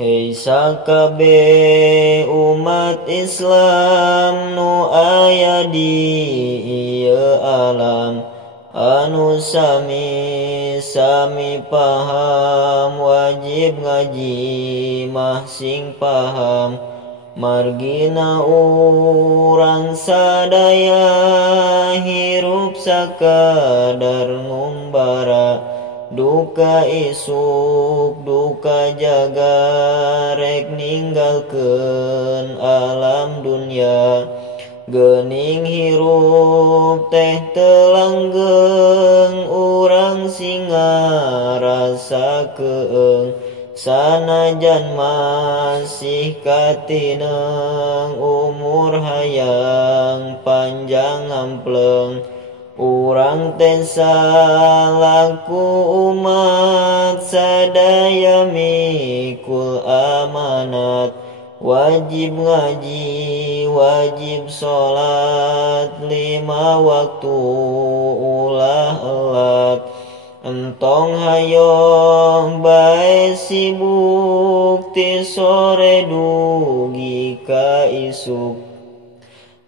Hei sakabe umat Islam nu aya di ieu alam, anu sami paham wajib ngaji mah sing paham. Margina urang sadaya hirup sakadar ngumbara, duka isuk duka jaga rek ninggalkeun alam dunya. Geuning hirup teh teu langgeng, urang singa rasa keeng. Sanajan masih katineng, umur hayang panjang ampleng. Urang teh salaku umat sadaya mikul amanat, wajib ngaji wajib sholat 5 waktu ulah elat. Entong hayong bae sibuk ti sore dugi ka isuk.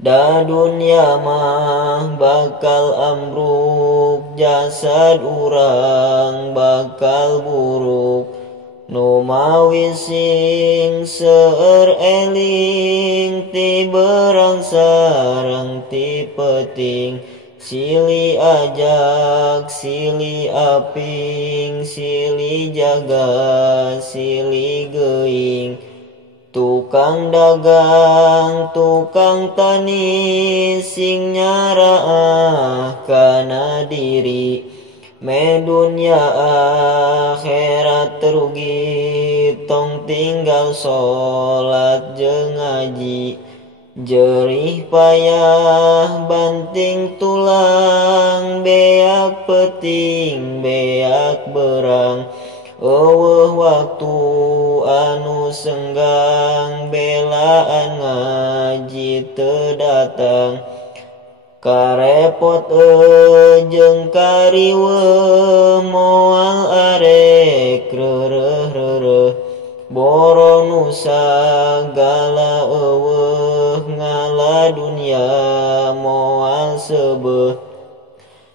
Da dunya mah bakal ambruk, jasad urang bakal buruk. Nu mawi sing seueur eling ti berang sareng ti peting. Sili ajak sili aping, sili jaga sili geuing. Tukang dagang tukang tani sing nyaraah kana diri. Me dunya akhirat rugi, tong tinggal sholat jeung ngaji. Jerih payah banting tulang, beak peting beak berang. Eueuh waktu anu senggang, belaan ngaji teu datang. Karepot jeung kariweuh, moal arek reureuh. Boro nu sagala eueuh, ngala dunya moal sebeuh.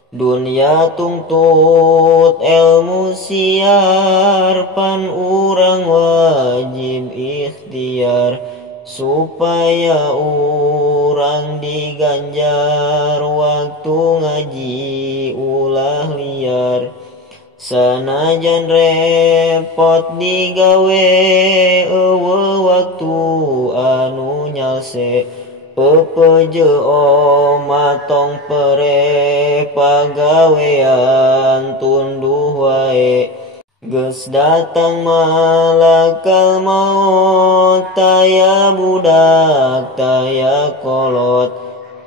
Dunya tungtut elmu siar, pan urang wajib ikhtiar. Supaya urang diganjar waktu ngaji ulah liar. Sanajan repot digawe, eueuh waktu anu nyalse. Pepejeong matong pere, pagawean tunduh wae. Geus datang malakal maut, taya budak taya kolot.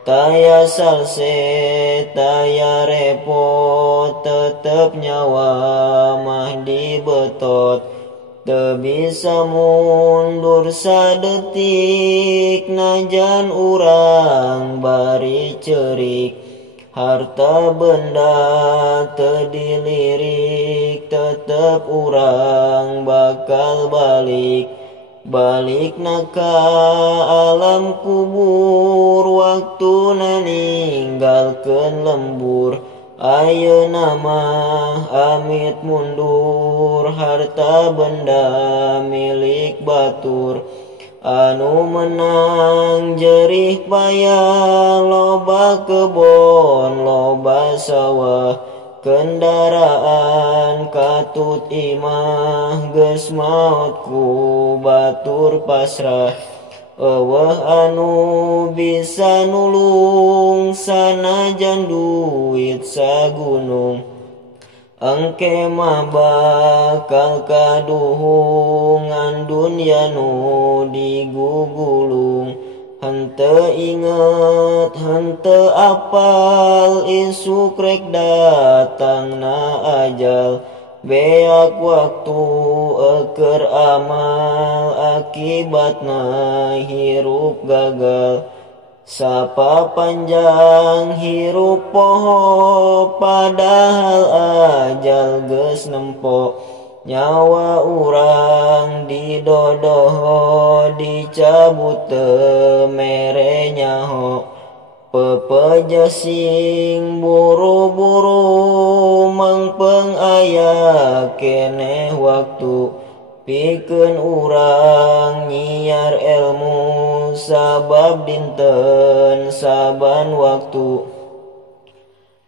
Taya salse taya repot, tetep nyawa mah dibetot. Teu bisa mundur sadetik, najan urang bari cerik. Harta benda teu dilirik, tetep urang bakal balik. Balikna ka alam kubur, waktuna ninggalkeun lembur. Ayeuna mah amit mundur, harta benda milik batur. Anu menang jerih payah, loba kebon loba sawah. Kendaraan katut imah, geus maot ku batur pasrah. Eueuh anu bisa nulung, sanajan duit sagunung. Engke mah bakal kaduhungan dunya nu digugulung. Henteu inget henteu apal, isuk rek datangna ajal. Beak waktu eukeur amal, akibatna hirup gagal. Sapa panjang hirup poho, padahal ajal geus nempo. Nyawa urang di dodoho dicabut mere nyaho pepejesing buru-buru mangpeng aya keneh waktu pikeun urang nyiar ilmu sabab dinten saban waktu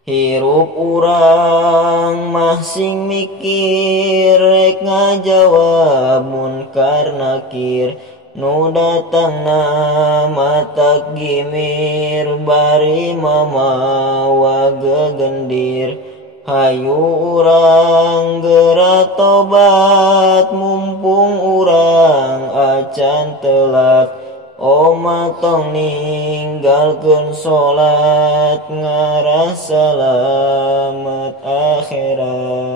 hirup urang mah sing mikir rek ngajawab munkar nakir nu datangna matak gimir bari mamawa gegendir hayu urang geura tobat mumpung urang acan telat oma tong ninggalkeun salat ngarah salamet akhirat.